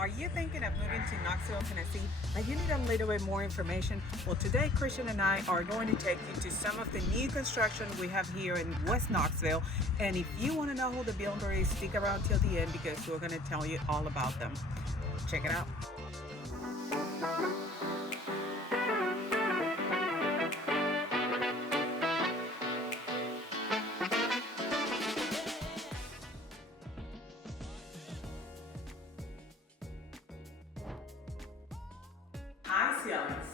Are you thinking of moving to Knoxville, Tennessee, but you need a little bit more information? Well, today Christian and I are going to take you to some of the new construction we have here in West Knoxville. And if you want to know who the builder is, stick around till the end because we're going to tell you all about them. Check it out. High ceilings,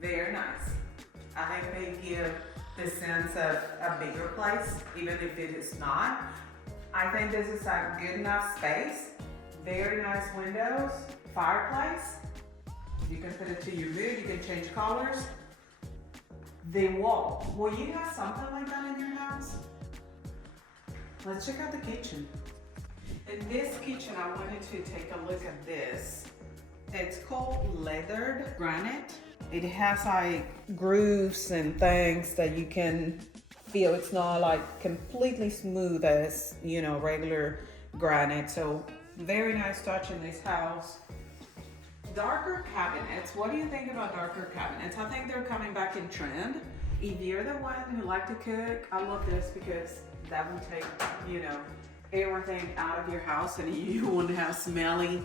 very nice. I think they give the sense of a bigger place, even if it is not. I think this is a good enough space. Very nice windows, fireplace. You can put it to your mood, you can change colors. The wall, will you have something like that in your house? Let's check out the kitchen. In this kitchen, I wanted to take a look at this. It's called leathered granite. It has like grooves and things that you can feel. It's not like completely smooth as, you know, regular granite. So very nice touch in this house. Darker cabinets. What do you think about darker cabinets? I think they're coming back in trend. If you're the one who like to cook, I love this because that will take, you know, everything out of your house and you won't have smelly,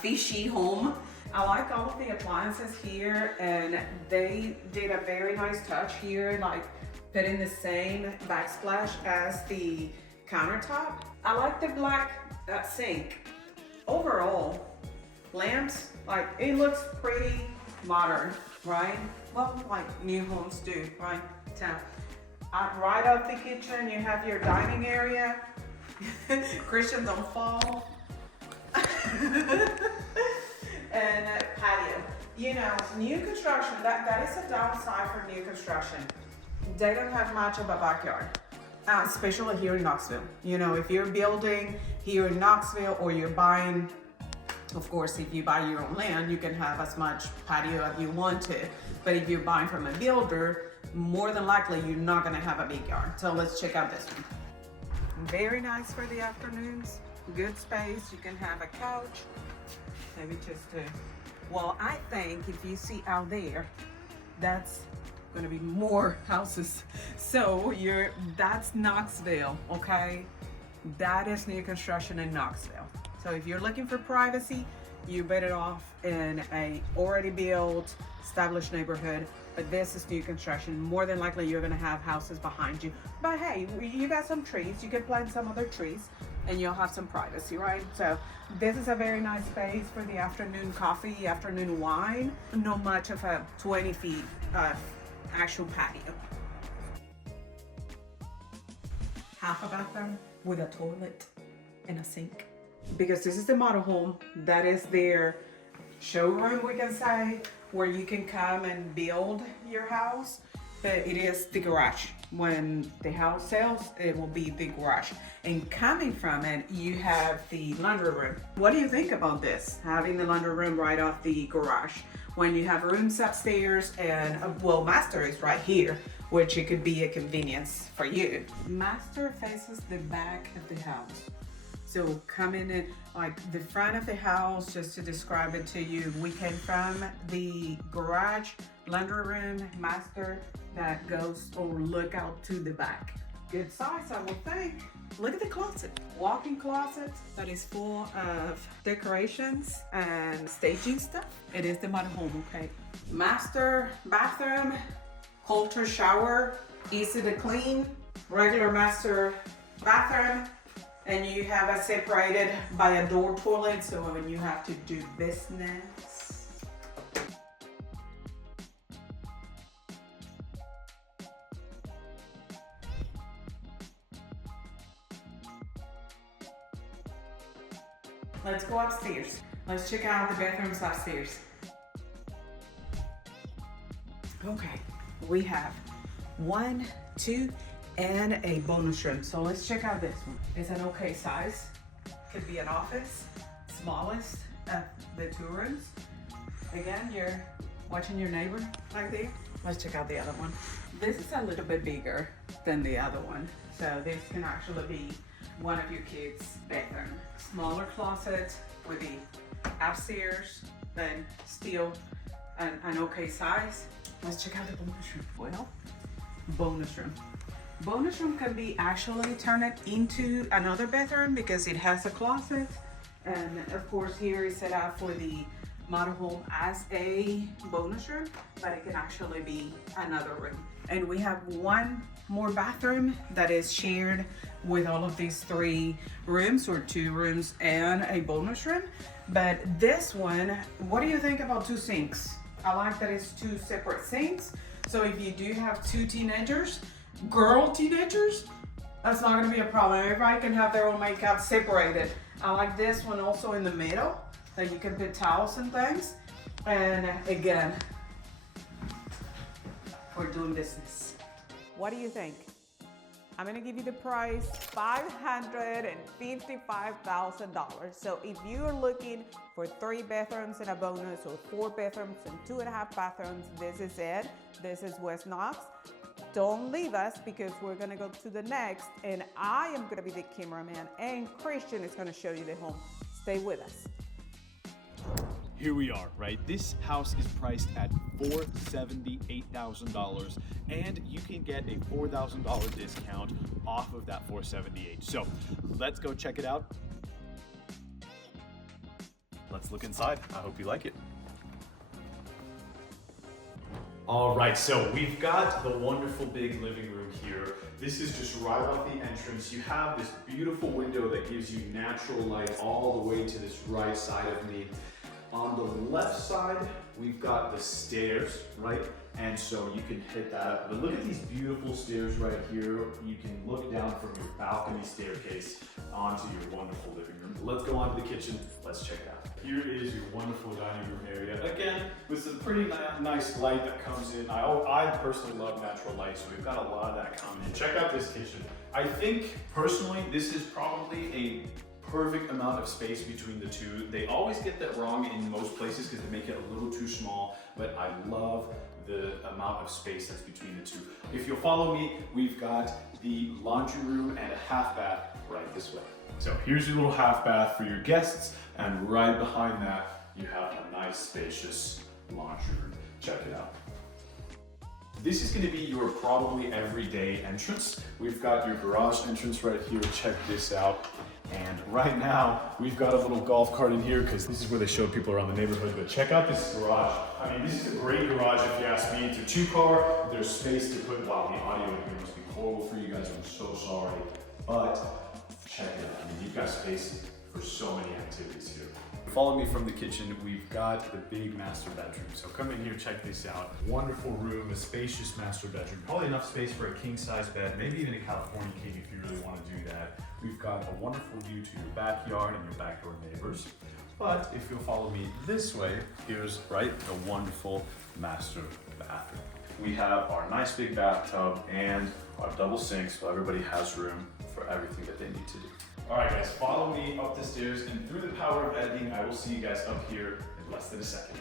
fishy home. I like all of the appliances here, and they did a very nice touch here, like putting the same backsplash as the countertop. I like the black sink. Overall, lamps, like it looks pretty modern, right? Well, like new homes do, right? So, right off the kitchen, you have your dining area. Christian, don't fall. And patio. You know, new construction, that is a downside for new construction. They don't have much of a backyard, especially here in Knoxville. You know, if you're building here in Knoxville or you're buying, of course, if you buy your own land, you can have as much patio as you want to. But if you're buying from a builder, more than likely you're not gonna have a big yard. So let's check out this one. Very nice for the afternoons. Good space. You can have a couch. Maybe just to, well, I think if you see out there, that's gonna be more houses. So that's Knoxville, okay? That is new construction in Knoxville. So if you're looking for privacy, you're better off in a already built, established neighborhood. But this is new construction. More than likely you're gonna have houses behind you. But hey, you got some trees, you can plant some other trees and you'll have some privacy, right? So this is a very nice space for the afternoon coffee, afternoon wine. Not much of a 20 feet actual patio. Half a bathroom with a toilet and a sink. Because this is the model home, that is their showroom, we can say, where you can come and build your house. But it is the garage. When the house sells, it will be the garage. And coming from it, you have the laundry room. What do you think about this? Having the laundry room right off the garage. When you have rooms upstairs and, well, master is right here, which it could be a convenience for you. Master faces the back of the house. So coming in, like the front of the house, just to describe it to you, we came from the garage, laundry room, master, that goes or look out to the back. Good size, I would think. Look at the closet. Walk-in closet that is full of decorations and staging stuff. It is the modern home, okay? Master bathroom, halter shower, easy to clean, regular master bathroom. And you have it separated by a door toilet, so when you have to do business. Let's go upstairs. Let's check out the bathrooms upstairs. Okay, we have 1, 2, and a bonus room. So let's check out this one. It's an okay size. Could be an office, smallest of the 2 rooms. Again, you're watching your neighbor right there. Let's check out the other one. This is a little bit bigger than the other one. So this can actually be one of your kids' bedroom. Smaller closet with the upstairs, but still an okay size. Let's check out the bonus room. Well, bonus room. Bonus room can be actually turned into another bedroom because it has a closet. And of course here is set up for the motorhome as a bonus room, but it can actually be another room. And we have one more bathroom that is shared with all of these 3 rooms, or 2 rooms and a bonus room. But this one, what do you think about 2 sinks? I like that it's 2 separate sinks. So if you do have 2 teenagers, girl teenagers, that's not gonna be a problem. Everybody can have their own makeup separated. I like this one also in the middle, that you can put towels and things. And again, we're doing business. What do you think? I'm gonna give you the price, $555,000. So if you're looking for 3 bedrooms and a bonus, or 4 bedrooms and 2.5 bathrooms, this is it. This is West Knox. Don't leave us, because we're gonna go to the next, and I am gonna be the cameraman, and Christian is gonna show you the home. Stay with us. Here we are, right? This house is priced at $478,000, and you can get a $4,000 discount off of that $478,000. So let's go check it out. Let's look inside. I hope you like it. All right, so we've got the wonderful big living room here. This is just right off the entrance. You have this beautiful window that gives you natural light all the way to this right side of me. On the left side, we've got the stairs, right? And so you can hit that up. But look at these beautiful stairs right here. You can look down from your balcony staircase onto your wonderful living room. Let's go on to the kitchen. Let's check it out. Here is your wonderful dining room area. Again, with some pretty nice light that comes in. I personally love natural light, so we've got a lot of that coming in. Check out this kitchen. I think, personally, this is probably a perfect amount of space between the 2. They always get that wrong in most places because they make it a little too small, but I love the amount of space that's between the 2. If you'll follow me, we've got the laundry room and a half bath right this way. So here's your little half bath for your guests, and right behind that, you have a nice spacious laundry room. Check it out. This is gonna be your probably everyday entrance. We've got your garage entrance right here. Check this out. And right now, we've got a little golf cart in here because this is where they show people around the neighborhood. But check out this garage. I mean, this is a great garage if you ask me. It's a 2-car. There's space to put, wow, the audio in here must be horrible for you guys. I'm so sorry. But check it out. I mean, you've got space for so many activities here. Follow me from the kitchen. We've got the big master bedroom. So come in here, check this out. Wonderful room, a spacious master bedroom. Probably enough space for a king-size bed, maybe even a California king if you really want to do that. We've got a wonderful view to your backyard and your backdoor neighbors. But if you'll follow me this way, here's the wonderful master bathroom. We have our nice big bathtub and our double sink, so everybody has room for everything that they need to do. All right, guys, follow me up the stairs, and through the power of editing, I will see you guys up here in less than a second.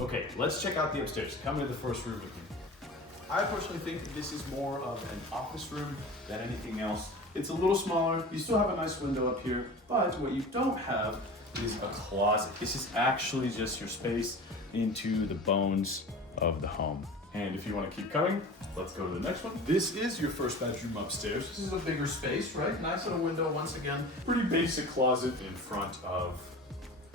Okay, let's check out the upstairs. Come into the first room with me. I personally think that this is more of an office room than anything else. It's a little smaller. You still have a nice window up here, but what you don't have is a closet. This is actually just your space into the bones of the home. And if you want to keep coming, let's go to the next one. This is your first bedroom upstairs. This is a bigger space, right? Nice little window once again. Pretty basic closet in front of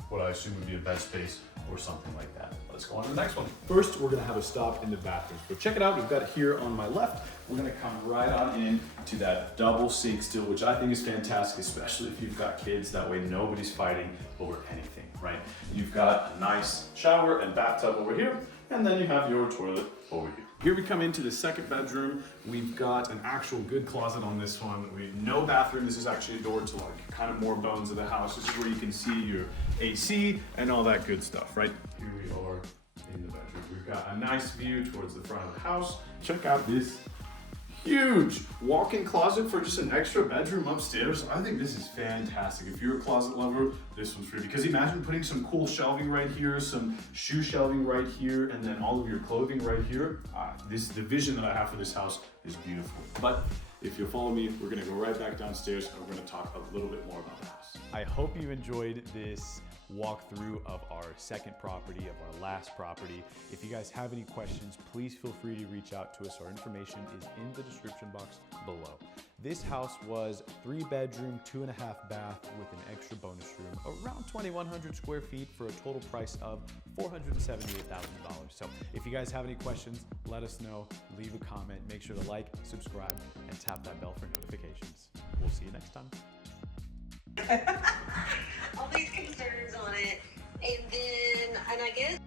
what I assume would be a bed space or something like that. Let's go on to the next one. First, we're gonna have a stop in the bathroom. But check it out, we've got here on my left, we're gonna come right on in to that double sink still, which I think is fantastic, especially if you've got kids. That way nobody's fighting over anything, right? You've got a nice shower and bathtub over here, and then you have your toilet over here. Here we come into the second bedroom. We've got an actual good closet on this one. No bathroom. This is actually a door to like kind of more bones of the house. This is where you can see your AC and all that good stuff, right? Here we are in the bedroom. We've got a nice view towards the front of the house. Check out this huge walk-in closet for just an extra bedroom upstairs. I think this is fantastic. If you're a closet lover, this one's for you. Because imagine putting some cool shelving right here, some shoe shelving right here, and then all of your clothing right here. The vision that I have for this house is beautiful. But if you'll follow me, we're gonna go right back downstairs and we're gonna talk a little bit more about the house. house. I hope you enjoyed this walkthrough of our second property, of our last property. If you guys have any questions, please feel free to reach out to us. Our information is in the description box below. This house was 3-bedroom, 2.5 bath with an extra bonus room, around 2,100 square feet for a total price of $478,000. So if you guys have any questions, let us know, leave a comment, make sure to like, subscribe, and tap that bell for notifications. We'll see you next time. All these concerns on it, and I guess